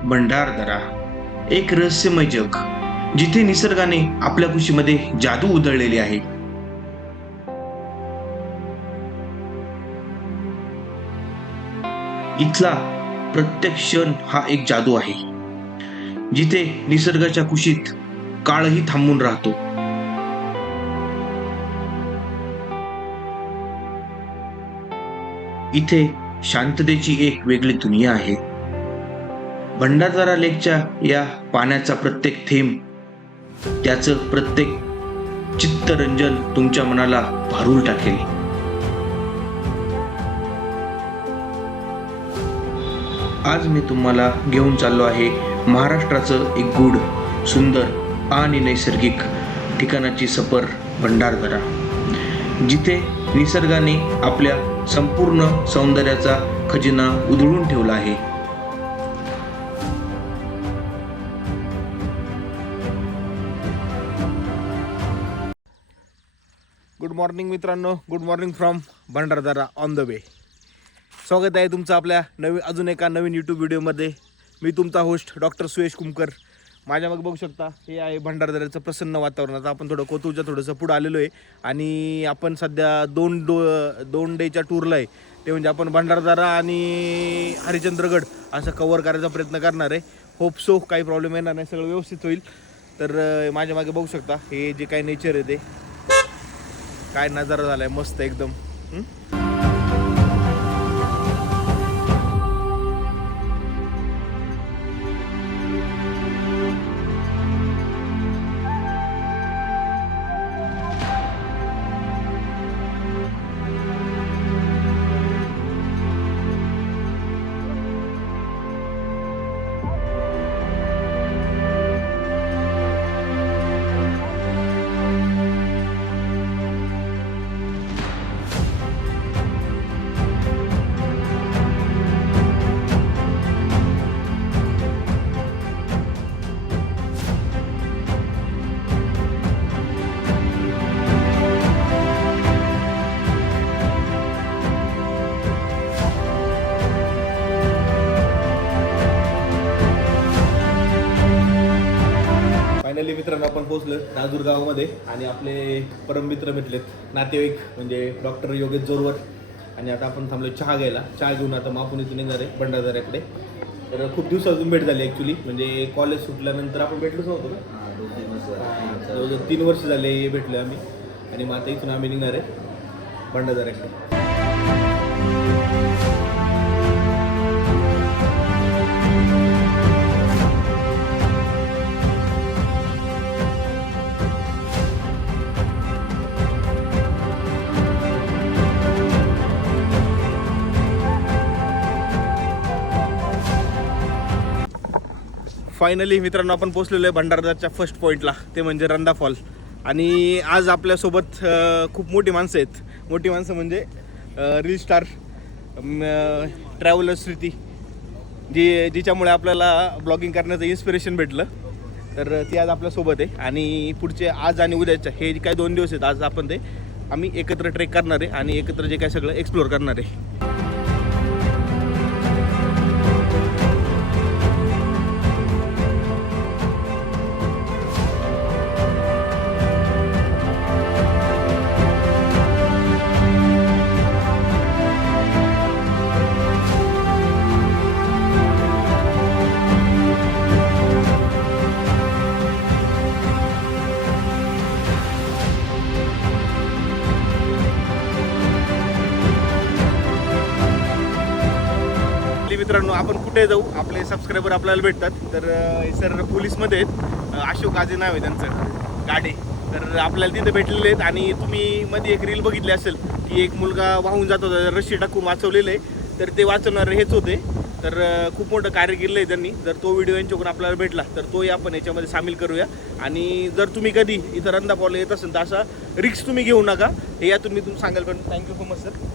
भंडारदरा एक रहस्यमय जग, जिथे निसर्गाने आपल्या कुशीमध्ये जादू उधळलेली आहे. इथला प्रत्येक क्षण हा एक जादू आहे, जिथे निसर्गाच्या कुशीत काळही थांबून राहतो. इथे शांततेची एक वेगळी दुनिया आहे. भंडारदरा लेकच्या या पाण्याचा प्रत्येक थेंब, त्याचं प्रत्येक चित्तरंजन तुमच्या मनाला भारून टाकेल. आज मी तुम्हाला घेऊन चाललो आहे महाराष्ट्राचं एक गूढ, सुंदर आणि नैसर्गिक ठिकाणाची सफर, भंडारदरा, जिथे निसर्गाने आपल्या संपूर्ण सौंदर्याचा खजिना उधळून ठेवला आहे. गुड मॉर्निंग मित्रांनो, good morning from Bhandardara on the way. स्वागत आहे तुमचं आपल्या अजून एका नवीन यूट्यूब व्हिडिओमध्ये. मी तुमचा होस्ट डॉक्टर सुयश कुमकर. माझ्या मग बघू शकता, हे आहे भंडारदऱ्याचं प्रसन्न वातावरण. आता आपण कोथरूडच्या थोडंसं पुढं आलेलो आहे आणि आपण सध्या दोन डेच्या टूरला आहे. ते म्हणजे आपण भंडारदरा आणि हरिश्चंद्रगड असं कव्हर करायचा प्रयत्न करणार आहे. होप सो काही प्रॉब्लेम येणार नाही, सगळं व्यवस्थित होईल. तर माझ्या मागे बघू शकता, हे जे काही नेचर आहे ते काय नजारा झाला आहे, मस्त एकदम. फायनली मित्रांनो आपण पोहोचलो नाजूर गावामध्ये आणि आपले परममित्र भेटलेत, नातेवाईक म्हणजे डॉक्टर योगेश जोरवर. आणि आता आपण थांबलो चहा घ्यायला. चहा घेऊन आता मग आपण इथून निघणार आहे भंडारदऱ्याकडे. तर खूप दिवसातून भेट झाली ॲक्च्युली, म्हणजे कॉलेज सुटल्यानंतर आपण भेटलोच नव्हतो ना. जवळजवळ 3 वर्ष झाले भेटलो आम्ही. आणि मग आता इथून आम्ही निघणार आहे भंडारदऱ्याकडे. फायनली मित्रांनो आपण पोहोचलेलो आहे भंडारदऱ्याच्या फर्स्ट पॉईंटला, ते म्हणजे रंधा फॉल. आणि आज आपल्यासोबत खूप मोठी माणसं आहेत. मोठी माणसं म्हणजे रील स्टार ट्रॅव्हलर श्रुती, जिच्यामुळे आपल्याला ब्लॉगिंग करण्याचं इन्स्पिरेशन भेटलं. तर ती आज आपल्यासोबत आहे. आणि पुढचे आज आणि उद्याच्या हे काही 2 दिवस आहेत, आज आपण आम्ही एकत्र ट्रेक करणार आहे आणि एकत्र जे काय सगळं एक्सप्लोअर करणार आहे. मित्रांनो आपण कुठे जाऊ, आपले सबस्क्रायबर आपल्याला भेटतात. तर सर पोलीसमध्ये आहेत, अशोक आजे नाव आहे त्यांचं, गाडे. तर आपल्याला तिथे भेटलेले आहेत. आणि तुम्ही मध्ये एक रील बघितली असेल की एक मुलगा वाहून जात होता, रस्सी टाकून वाचवलेलं आहे. तर ते वाचवणारे हेच होते. तर खूप मोठं कार्य केलं आहे त्यांनी. जर तो व्हिडिओ यांच्याकडून आपल्याला भेटला तर तोही आपण याच्यामध्ये सामील करूया. आणि जर तुम्ही कधी इथं रंधा फॉलला येत असेल तर असा रिक्स तुम्ही घेऊ नका, हे यातून मी तुम्ही सांगाल. पण thank you so much sir.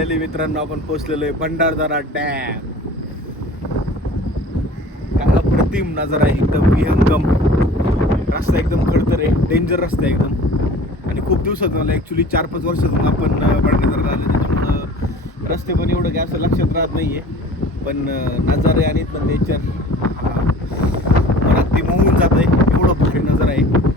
Finally मित्रांनो आपण पोहोचलेलो आहे भंडारदरा डॅम. काय अप्रतिम नजारा आहे, एकदम विहंगम रस्ता, एकदम खडतर आहे, डेंजर रस्ता आहे एकदम. आणि खूप दिवसातून मला ॲक्च्युली 4-5 वर्षातून आपण भंडारदरा आलो, त्याच्यामुळं रस्ते पण एवढं काय असं लक्षात राहत नाही आहे. पण नजारे आणि इथलं नेचर मला अगदी मोहून जात आहे, एवढं भारी नजारा आहे.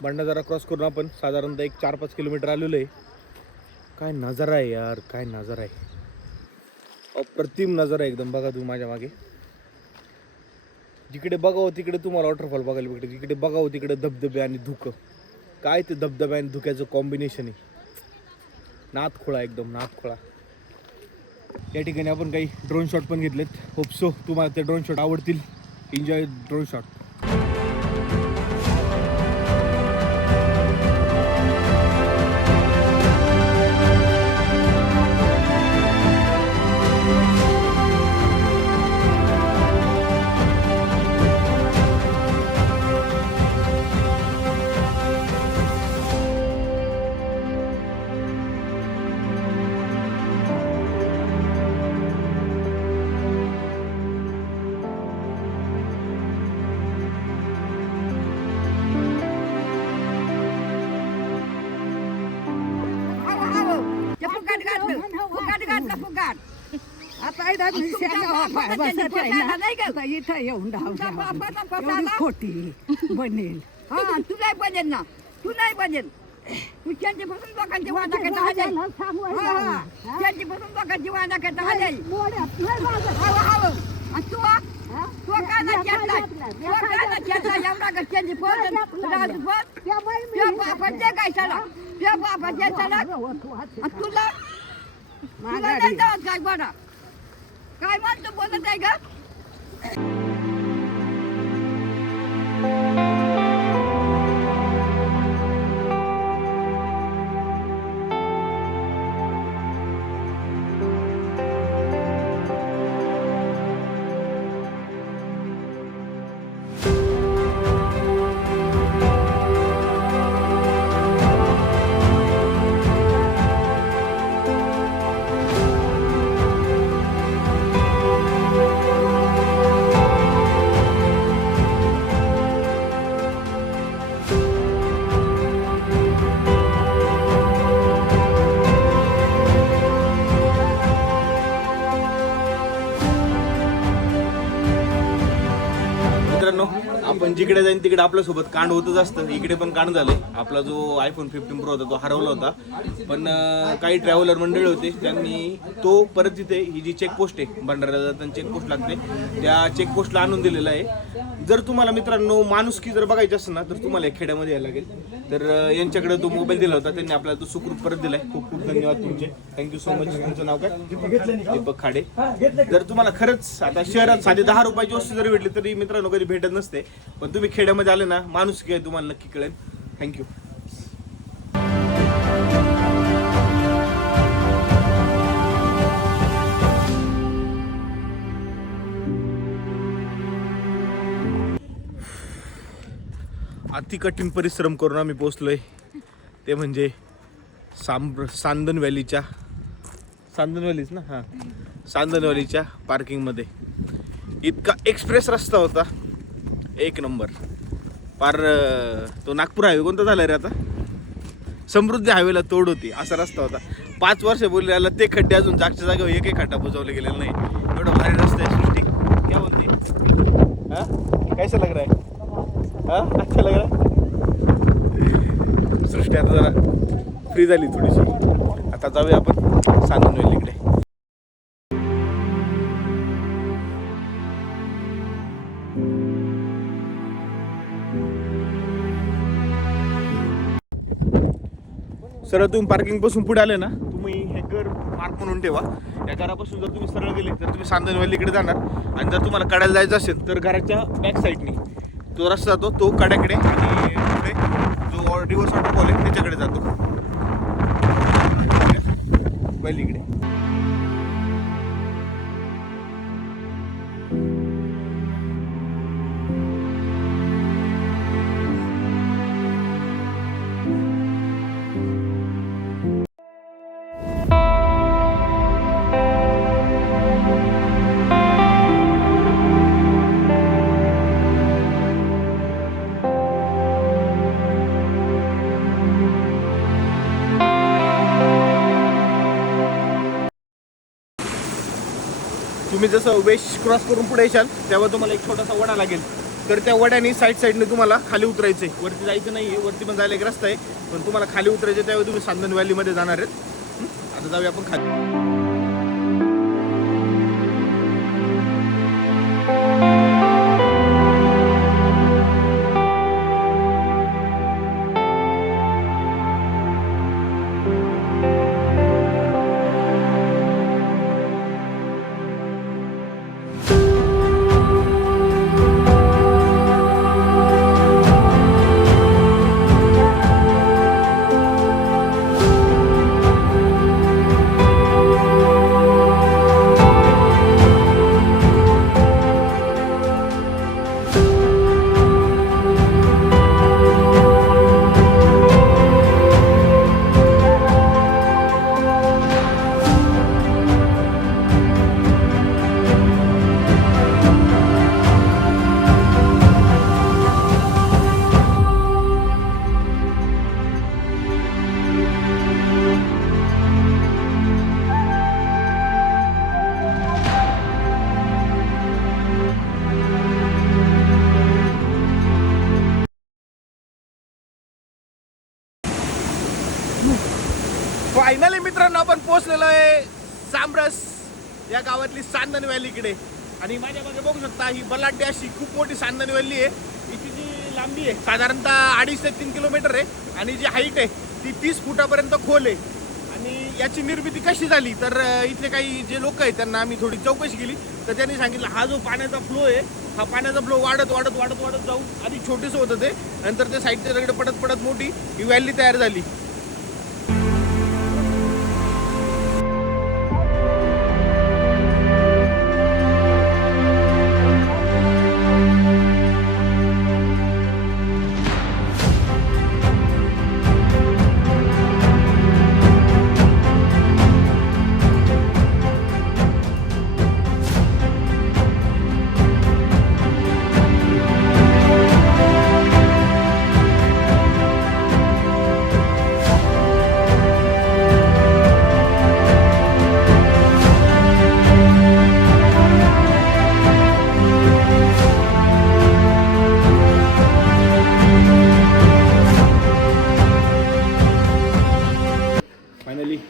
भंडारदरा क्रॉस करून आपण साधारणतः एक 4-5 किलोमीटर आलेलो आहे. काय नजारा आहे यार, काय नजारा आहे, अप्रतिम नजारा आहे एकदम. बघा तुम्ही माझ्या मागे, जिकडे बघावं तिकडे तुम्हाला वॉटरफॉल बघायला भेटते, जिकडे बघावं तिकडे धबधबे आणि धुकं. काय ते धबधबे आणि धुक्याचं कॉम्बिनेशन आहे, नादखोळा एकदम नादखोळा. या ठिकाणी आपण काही ड्रोन शॉट पण घेतलेत. होप सो तुम्हाला ते ड्रोन शॉट आवडतील. Enjoy drone shot. इथं येऊन खोटी बनेल. हा तू नाही बनेल ना, तू नाही बनेल. तू त्यांची बसून लोकांची वादा करता हजेल, त्यांची बसून लोकांची वादा करता हजेल. तू काय ना घेतला, तू काय ना घेतला एवढा का त्यांची बापाचे काय सडा, त्या बापाचे सडा. तुला तुला नाही जात काय बडा, काय म्हणतो बोलत आहे का? मित्रांनो, आपण जिकडे जाईन तिकडे आपल्यासोबत कांड होतच असतं. इकडे पण कांड झालंय. आपला जो आयफोन 15 प्रो होता तो हरवला होता. पण काही ट्रॅव्हलर मंडळी होते, त्यांनी तो परत तिथे ही जी चेकपोस्ट आहे भंडारा जाताना चेकपोस्ट लागते, त्या चेकपोस्टला आणून दिलेला आहे. जर तुम्हाला मित्रांनो माणुसकी जर बघायची असेल ना, तर तुम्हाला खेड्यामध्ये यायला लागेल. तर यांच्याकडे तो मोबाईल दिला होता, त्यांनी आपल्याला तो सुखरूप परत दिलाय. खूप खूप धन्यवाद तुमचे, थँक्यू सो मच. तुमचं नाव काय? दीपक खाडे. जर तुम्हाला खरंच आता शहरात साधे 10 रुपयाची वस्तू जरी भेटली तरी मित्रांनो कधी भेटत नसते, पण तुम्ही खेड्यामध्ये आले ना, माणुसकी आहे तुम्हाला नक्की कळेल. थँक्यू. अति कठीण परिश्रम करून आम्ही पोहोचलोय, ते म्हणजे सांदन व्हॅलीच्या ना हां सांदन व्हॅलीच्या पार्किंगमध्ये. इतका एक्सप्रेस रस्ता होता, एक नंबर. पार तो नागपूर हायवे कोणता झाला रे आता, समृद्धी हायवेला तोड होती असा रस्ता होता. 5 वर्ष बोलले याला ते खड्डे अजून जागच्या जागेवर एकही खड्डा बुजवले गेलेला नाही. एवढा भारी रस्ता आहे. सृष्टी हाँ कैसा लग रहा है? हाँ अच्छा लग रहा है. सृष्टी आता जरा फ्री झाली थोडीशी. आता जाऊया आपण चांदणवेलीकडे. सरळ तुम्ही पार्किंग पासून पुढे आले ना, तुम्ही हे घर मार्क म्हणून ठेवा. या घरापासून जर तुम्ही सरळ गेले तर तुम्ही चांदणवेलीकडे जाणार. आणि जर तुम्हाला कड्याला जायचं असेल तर घराच्या बॅक साईडनी तो रस्ता जातो, तो कड्याकडे. आणि पुढे जो रिव्हर्स वॉटरफॉल आहे त्याच्याकडे जातो, वेलीकडे. तुम्ही जसं वेश क्रॉस करून पुढे येशाल तेव्हा तुम्हाला एक छोटासा वडा लागेल. तर त्या वड्याने साईडने तुम्हाला खाली उतरायचं आहे. वरती जायचं नाही आहे, वरती पण जायला एक रस्ता आहे, पण तुम्हाला खाली उतरायचं त्यावेळी तुम्ही चांदण व्हॅलीमध्ये जाणार आहेत. आता जाऊया आपण खाली. फायनली मित्रांनो आपण पोहोचलेलो आहे सामरस या गावातली चांदण व्हॅलीकडे. आणि माझ्या मागे बघू शकता ही बलाढ्य अशी खूप मोठी चांदण व्हॅली आहे. हिची जी लांबी आहे साधारणतः 2.5 ते 3 किलोमीटर आहे. आणि जी हाईट आहे ती 30 फुटापर्यंत खोल आहे. आणि याची निर्मिती कशी झाली तर इथले काही जे लोक आहेत त्यांना आम्ही थोडी चौकशी केली तर त्यांनी सांगितलं हा जो पाण्याचा फ्लो आहे हा पाण्याचा फ्लो वाढत वाढत वाढत वाढत जाऊन आधी छोटेसं होतं ते, नंतर ते साईडच्या दगड पडत पडत मोठी ही व्हॅली तयार झाली.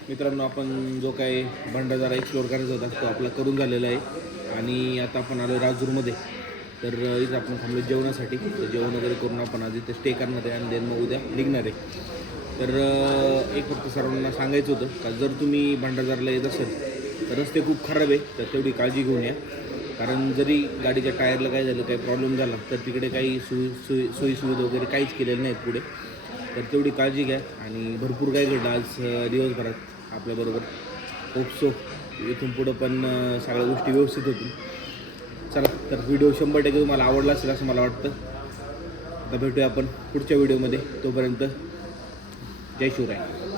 मित्रांनो आपण जो काही भंडारदरा एक्सप्लोअर करायचा होता तो आपला करून झालेला आहे. आणि आता आपण आलो राजूरमध्ये. तर इथं आपण थांबलो जेवणासाठी. तर जेवण वगैरे करून आपण आज इथे स्टे करणार आहे आणि देन मग उद्या निघणार आहे. तर एक फक्त सर्वांना सांगायचं होतं का जर तुम्ही भंडारदराला येत असेल तर रस्ते खूप खराब आहे, तर तेवढी काळजी घेऊन या. कारण जरी गाडीच्या टायरला काय झालं, काही प्रॉब्लेम झाला तर तिकडे काही सोयीसुविधा वगैरे काहीच केलेलं नाहीत पुढे. तर तेवढी काळजी घ्या. आणि भरपूर काय घडलं आज दिवसभरात आपल्याबरोबर. होप सो इथून पुढं पण सगळ्या गोष्टी व्यवस्थित होतील. चला तर व्हिडिओ 100% तुम्हाला आवडला असेल असं मला वाटतं. आता भेटूया आपण पुढच्या व्हिडिओमध्ये. तोपर्यंत जय शिवराय.